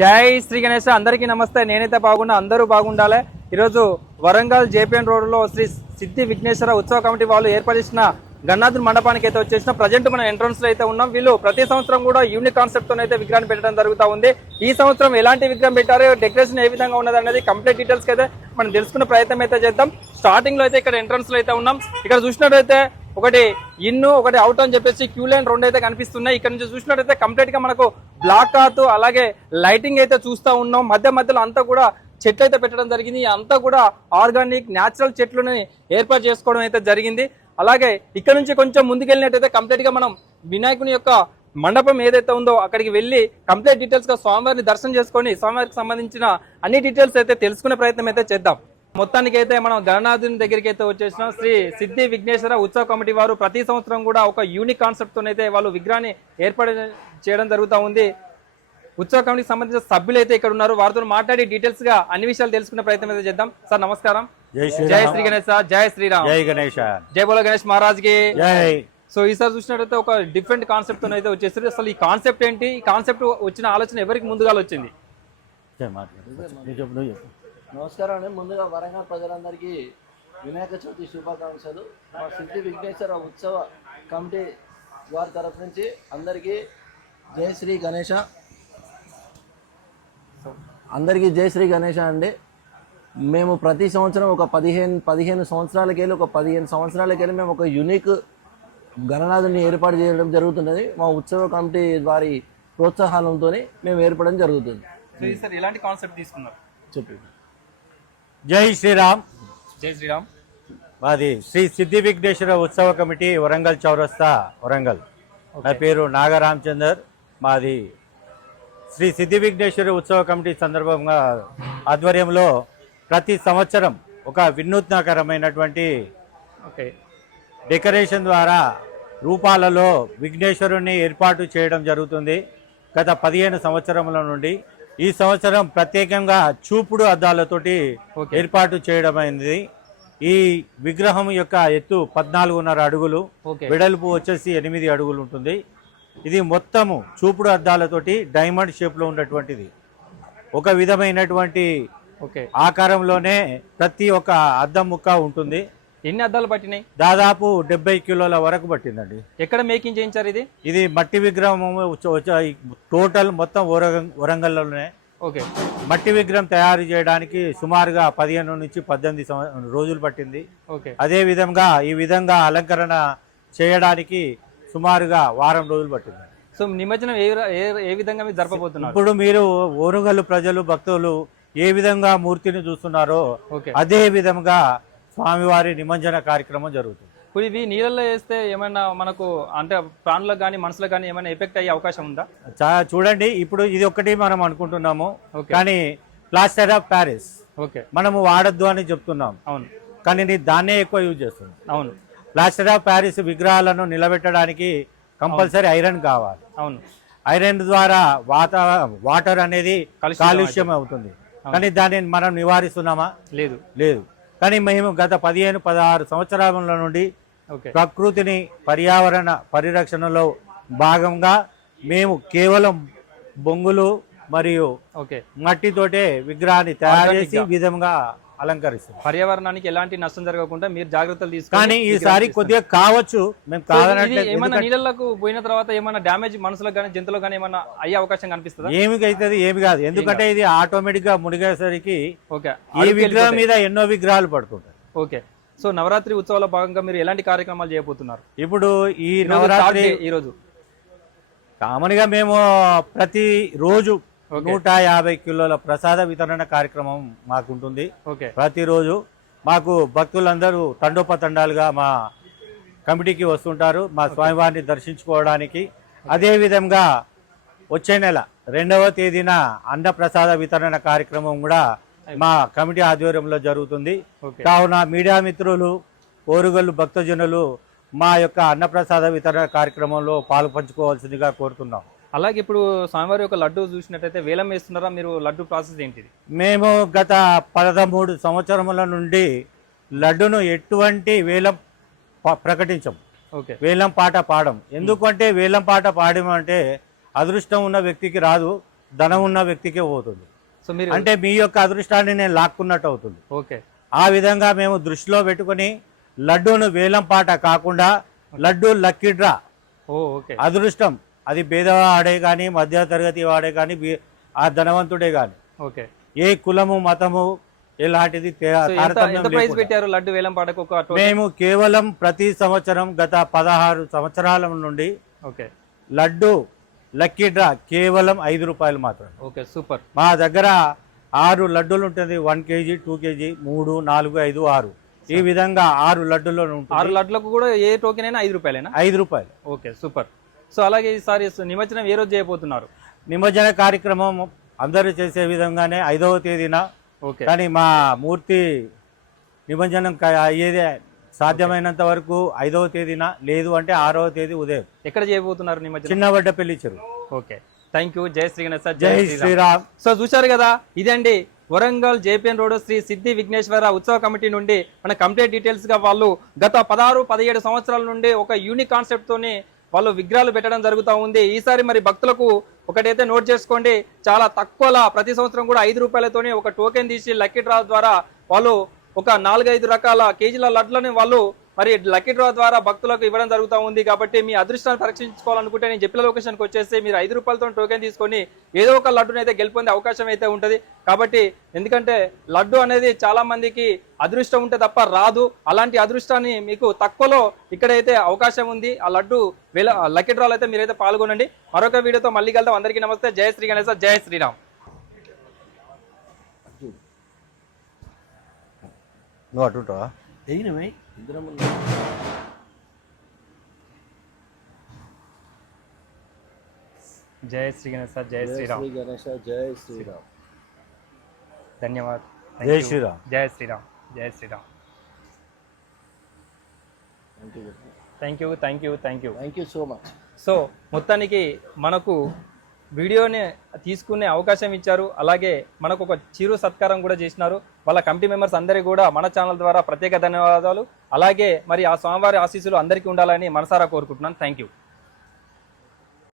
జై శ్రీ గణేష్ అందరికీ నమస్తే. నేనైతే బాగున్నా అందరూ బాగుండాలి. ఈరోజు వరంగల్ జేపీఎన్ రోడ్లో శ్రీ సిద్ధి విఘ్నేశ్వర ఉత్సవ కమిటీ వాళ్ళు ఏర్పరిచిన గన్నాథుని మండపానికి అయితే వచ్చేసిన ప్రజెంట్ మన ఎంట్రన్స్లో అయితే ఉన్నాం. వీళ్ళు ప్రతి సంవత్సరం కూడా యూనిక్ కాన్సెప్ట్తో అయితే విగ్రహం పెట్టడం జరుగుతూ ఉంది. ఈ సంవత్సరం ఎలాంటి విగ్రహం పెట్టారు డెకరేషన్ ఏ విధంగా ఉన్నది అనేది కంప్లీట్ డీటెయిల్స్ అయితే మనం తెలుసుకునే ప్రయత్నం అయితే చేద్దాం. స్టార్టింగ్లో అయితే ఇక్కడ ఎంట్రన్స్లో అయితే ఉన్నాం. ఇక్కడ చూసినట్టయితే ఒకటి ఇన్ను ఒకటి అవుట్ అని చెప్పేసి క్యూ లైన్ రెండు అయితే కనిపిస్తున్నాయి. ఇక్కడ నుంచి చూసినట్టయితే కంప్లీట్గా మనకు బ్లాక్ క్లాత్ అలాగే లైటింగ్ అయితే చూస్తూ ఉన్నాం. మధ్య మధ్యలో అంతా కూడా చెట్లు అయితే పెట్టడం జరిగింది. అంతా కూడా ఆర్గానిక్ న్యాచురల్ చెట్లను ఏర్పాటు చేసుకోవడం అయితే జరిగింది. అలాగే ఇక్కడ నుంచి కొంచెం ముందుకెళ్ళినట్టయితే కంప్లీట్గా మనం వినాయకుని యొక్క మండపం ఏదైతే ఉందో అక్కడికి వెళ్ళి కంప్లీట్ డీటెయిల్స్గా స్వామివారిని దర్శనం చేసుకొని స్వామివారికి సంబంధించిన అన్ని డీటెయిల్స్ అయితే తెలుసుకునే ప్రయత్నం అయితే చేద్దాం. మొత్తానికి అయితే మనం గణనాథుని దగ్గరికి అయితే వచ్చేసిన. శ్రీ సిద్ధి విఘ్నేశ్వర ఉత్సవ కమిటీ వారు ప్రతి సంవత్సరం కూడా ఒక యూనిక్ కాన్సెప్ట్ తోనైతే వాళ్ళు విగ్రహాన్ని ఏర్పాటు చేయడం జరుగుతూ ఉంది. ఉత్సవ కమిటీకి సంబంధించిన సభ్యులు అయితే ఇక్కడ ఉన్నారు. వారితో మాట్లాడి డీటెయిల్స్గా అన్ని విషయాలు తెలుసుకునే ప్రయత్నం అయితే చేద్దాం. సార్ నమస్కారం. జై శ్రీ గణేశ జై శ్రీరామ్. జై గణేష జై బోలో గణేష్ మహారాజ్కి సో ఈసారి చూసినట్టయితే ఒక డిఫరెంట్ కాన్సెప్ట్తో అయితే వచ్చేసారు అసలు ఈ కాన్సెప్ట్ ఏంటి? ఈ కాన్సెప్ట్ వచ్చిన ఆలోచన ఎవరికి ముందుగా వచ్చింది? నమస్కారం అండి. ముందుగా వరంగల్ ప్రజలందరికీ వినాయక చవితి శుభాకాంక్షలు. మా సిద్ధి విఘ్నేశ్వర ఉత్సవ కమిటీ వారి తరఫు నుంచి అందరికీ జై శ్రీ గణేష అందరికీ జై శ్రీ గణేష అండి. మేము ప్రతి సంవత్సరం ఒక పదిహేను పదిహేను సంవత్సరాలకెళ్ళి ఒక పదిహేను సంవత్సరాలకెళ్ళి మేము ఒక యునిక్ గణనాథుని ఏర్పాటు చేయడం జరుగుతున్నది. మా ఉత్సవ కమిటీ వారి ప్రోత్సాహంతో మేము ఏర్పడడం జరుగుతుంది. ఎలాంటి కాన్సెప్ట్ తీసుకున్నారు? చెప్పి జై శ్రీరామ్. జై శ్రీరామ్. మాది శ్రీ సిద్ధి విఘ్నేశ్వర ఉత్సవ కమిటీ వరంగల్ చౌరస్తా వరంగల్. నా పేరు నాగరామచందర్. మాది శ్రీ సిద్ధి విఘ్నేశ్వర ఉత్సవ కమిటీ సందర్భంగా ఆధ్వర్యంలో ప్రతి సంవత్సరం ఒక వినూత్నకరమైనటువంటి ఓకే. డెకరేషన్ ద్వారా రూపాలలో విఘ్నేశ్వరుని ఏర్పాటు చేయడం జరుగుతుంది. గత పదిహేను సంవత్సరముల నుండి ఈ సంవత్సరం ప్రత్యేకంగా చూపుడు అద్దాలతోటి. ఏర్పాటు చేయడం అయింది ఈ విగ్రహం యొక్క ఎత్తు పద్నాలుగున్నర అడుగులు వెడల్పు వచ్చేసి ఎనిమిది అడుగులు ఉంటుంది. ఇది మొత్తము చూపుడు అద్దాలతోటి డైమండ్ షేప్లో ఉన్నటువంటిది. ఒక విధమైనటువంటి ఆకారంలోనే ప్రతి ఒక్క అద్దం ముక్క ఉంటుంది. ఎన్ని అద్దాలు పట్టినాయి? దాదాపు డెబ్బై కిలోల వరకు పట్టిందండి. ఎక్కడ మేకింగ్ చేయించారు ఇది? ఇది మట్టి విగ్రహం టోటల్ మొత్తం వరంగల్ వరంగల్లోనే. ఓకే. మట్టి విగ్రహం తయారు చేయడానికి సుమారుగా పదిహేను నుంచి పద్దెనిమిది రోజులు పట్టింది. ఓకే. అదే విధంగా ఈ విధంగా అలంకరణ చేయడానికి సుమారుగా వారం రోజులు పట్టింది. సో నిమజ్జనం ఏ విధంగా మీరు జరపబోతున్నారు? ఇప్పుడు మీరు ఓరుగల్లు ప్రజలు భక్తులు ఏ విధంగా మూర్తిని చూస్తున్నారో అదే విధంగా స్వామివారి నిమజ్జన కార్యక్రమం జరుగుతుంది. ఇప్పుడు ఇవి నీళ్ళల్లో వేస్తే ఏమైనా మనకు అంటే ప్రాణులకు కానీ మనుషులకు కానీ ఏమైనా ఎఫెక్ట్ అయ్యే అవకాశం ఉందా? చూడండి ఇప్పుడు ఇది ఒకటి మనం అనుకుంటున్నాము. కానీ ప్లాస్టర్ ఆఫ్ ప్యారిస్. ఓకే. మనము వాడద్దు అని చెప్తున్నాం. అవును. కానీ నీ దాన్నే ఎక్కువ యూజ్ చేస్తుంది. అవును. ప్లాస్టర్ ఆఫ్ ప్యారిస్ విగ్రహాలను నిలబెట్టడానికి కంపల్సరీ ఐరన్ కావాలి. అవును. ఐరన్ ద్వారా వాత వాటర్ అనేది కాలుష్యం అవుతుంది. కానీ దాన్ని మనం నివారిస్తున్నామా? లేదు. లేదు. కానీ మేము గత పదిహేను పదహారు సంవత్సరాల నుండి ప్రకృతిని పర్యావరణ పరిరక్షణలో భాగంగా మేము కేవలం బొంగులు మరియు మట్టితోటే విగ్రహాన్ని తయారు చేసి విధంగా అలంకరిస్తాం. పర్యావరణానికి ఎలాంటి నష్టం జరగకుండా మీరు జాగ్రత్తలు తీసుకొని కానీ ఈసారి కొద్దిగా కావచ్చు మేము ఏమైనా నీళ్ళకు పోయిన తర్వాత ఏమైనా డ్యామేజ్ మనుషులకు కానీ జంతువులకు కానీ ఏమైనా అయ్యే అవకాశం కనిపిస్తుందా? ఏమి అవుతుంది ఏమి కాదు. ఎందుకంటే ఇది ఆటోమేటిక్గా మునిగేసరికి ఓకే. ఈ విగ్రహం మీద ఎన్నో విగ్రహాలు పడుతుంటాయి ఓకే. సో నవరాత్రి ఉత్సవాల భాగంగా మీరు ఎలాంటి కార్యక్రమాలు చేయబోతున్నారు? ఇప్పుడు ఈ ఈ నవరాత్రి ఈ రోజు కామన్గా మేము ప్రతి రోజు. నూట యాభై కిలోల ప్రసాద వితరణ కార్యక్రమం మాకుంటుంది. ప్రతిరోజు మాకు భక్తులందరూ తండోపతండాలుగా మా కమిటీకి వస్తుంటారు. మా స్వామివారిని దర్శించుకోవడానికి. అదే విధంగా వచ్చే నెల రెండవ తేదీన అన్నప్రసాద వితరణ కార్యక్రమం కూడా మా కమిటీ ఆధ్వర్యంలో జరుగుతుంది. కావున మీడియా మిత్రులు ఓరుగల్లు భక్తజనులు మా యొక్క అన్నప్రసాద వితరణ కార్యక్రమంలో పాలు పంచుకోవాల్సిందిగా కోరుతున్నాం. అలాగే ఇప్పుడు స్వామివారి యొక్క లడ్డు చూసినట్టయితే వేలం వేస్తున్నారా? మీరు లడ్డు ప్రాసెస్ ఏంటిది? మేము గత పదమూడు సంవత్సరముల నుండి లడ్డును ఎటువంటి వేలం ప్రకటించం ఓకే. వేలం పాట పాడం. ఎందుకంటే వేలం పాట పాడమంటే అదృష్టం ఉన్న వ్యక్తికి రాదు ధనం ఉన్న వ్యక్తికే పోతుంది. సో మీరు అంటే మీ యొక్క అదృష్టాన్ని నేను లాక్కున్నట్టు అవుతుంది. ఓకే. ఆ విధంగా మేము దృష్టిలో పెట్టుకొని లడ్డూను వేలం పాట కాకుండా లడ్డూ లక్కీ డ్రా అదృష్టం అది పేదవాడే కానీ మధ్య తరగతి వాడే కానీ ఆ ధనవంతుడే కానీ ఓకే. ఏ కులము మతము ఎలాంటిది. పెట్టారు లడ్డు వేలం? మేము కేవలం ప్రతి సంవత్సరం గత పదహారు సంవత్సరాల నుండి ఓకే. లడ్డు లక్కీ డ్రా కేవలం ఐదు రూపాయలు మాత్రమే. Okay super. మా దగ్గర ఆరు లడ్డూలు ఉంటుంది. వన్ కేజీ టూ కేజీ మూడు నాలుగు ఐదు ఆరు. ఈ విధంగా ఆరు లడ్డూలు ఆరు లడ్లకు కూడా ఏ టోకెన్ అయినా ఐదు రూపాయలేనా? ఐదు రూపాయలు. Okay super. సో అలాగే ఈసారి నిమజ్జనం ఏ రోజు చేయబోతున్నారు? నిమజ్జన కార్యక్రమం అందరూ చేసే విధంగానే ఐదవ తేదీన. ఓకే. కానీ మా మూర్తి నిమజ్జనం అయ్యేదే సాధ్యమైనంత వరకు ఐదవ తేదీన లేదు అంటే ఆరవ తేదీ ఉదయం. ఎక్కడ చేయబోతున్నారు నిమజ్జనం? చిన్న వడ్డపల్లి చెరువు. ఓకే. థ్యాంక్ యూ జై శ్రీ గణేశ జై శ్రీరామ్. సో చూశారు కదా ఇదండి వరంగల్ జేపీఎన్ రోడ్ శ్రీ సిద్ధి విఘ్నేశ్వర ఉత్సవ కమిటీ నుండి మన కంప్లీట్ డీటెయిల్స్గా వాళ్ళు గత పదహారు పదిహేడు సంవత్సరాల నుండి ఒక యూనిక్ కాన్సెప్ట్ తోని వాళ్ళు విగ్రహాలు పెట్టడం జరుగుతూ ఉంది. ఈసారి మరి భక్తులకు ఒకటైతే నోట్ చేసుకోండి. చాలా తక్కువలా ప్రతి సంవత్సరం కూడా ఐదు రూపాయలతోనే ఒక టోకెన్ తీసి లక్కీ డ్రా ద్వారా వాళ్ళు ఒక నాలుగైదు రకాల కేజీల లడ్లని వాళ్ళు మరి లక్కీ డ్రా ద్వారా భక్తులకు ఇవ్వడం జరుగుతూ ఉంది కాబట్టి మీ అదృష్టాన్ని పరీక్షించుకోవాలనుకుంటే నేను చెప్పిన లొకేషన్కి వచ్చేసి మీరు ఐదు రూపాయలతో టోకెన్ తీసుకొని ఏదో ఒక లడ్డుని అయితే గెలుపొందే అవకాశం అయితే ఉంటుంది. కాబట్టి ఎందుకంటే లడ్డు అనేది చాలా మందికి అదృష్టం ఉంటే తప్ప రాదు. అలాంటి అదృష్టాన్ని మీకు తక్కువలో ఇక్కడైతే అవకాశం ఉంది. ఆ లడ్డు వేల లక్కీ డ్రాలో అయితే మీరైతే పాల్గొనండి. మరొక వీడియోతో మళ్ళీ కలుద్దాం. అందరికీ నమస్తే. జయ శ్రీ గణేశ జయ శ్రీరామ్. నువ్వు అటు ఉంటావా? అయినమే ఇద్దరం జయ శ్రీ గణేశ జయ శ్రీరామ్. శ్రీ గణేష జై శ్రీరామ్. ధన్యవాదాలు Thank జై you. శ్రీరామ్. జయ శ్రీరామ్ జయ Shriram. Thank you thank you thank you thank you so much so మొత్తానికి మనకు వీడియోని తీసుకునే అవకాశం ఇచ్చారు. అలాగే మనకు ఒక చిరు సత్కారం కూడా చేసినారు. వాళ్ళ కమిటీ మెంబర్స్ అందరికీ కూడా మన ఛానల్ ద్వారా ప్రత్యేక ధన్యవాదాలు. అలాగే మరి ఆ స్వామివారి ఆశీస్సులు అందరికీ ఉండాలని మనసారా కోరుకుంటున్నాను. Thank you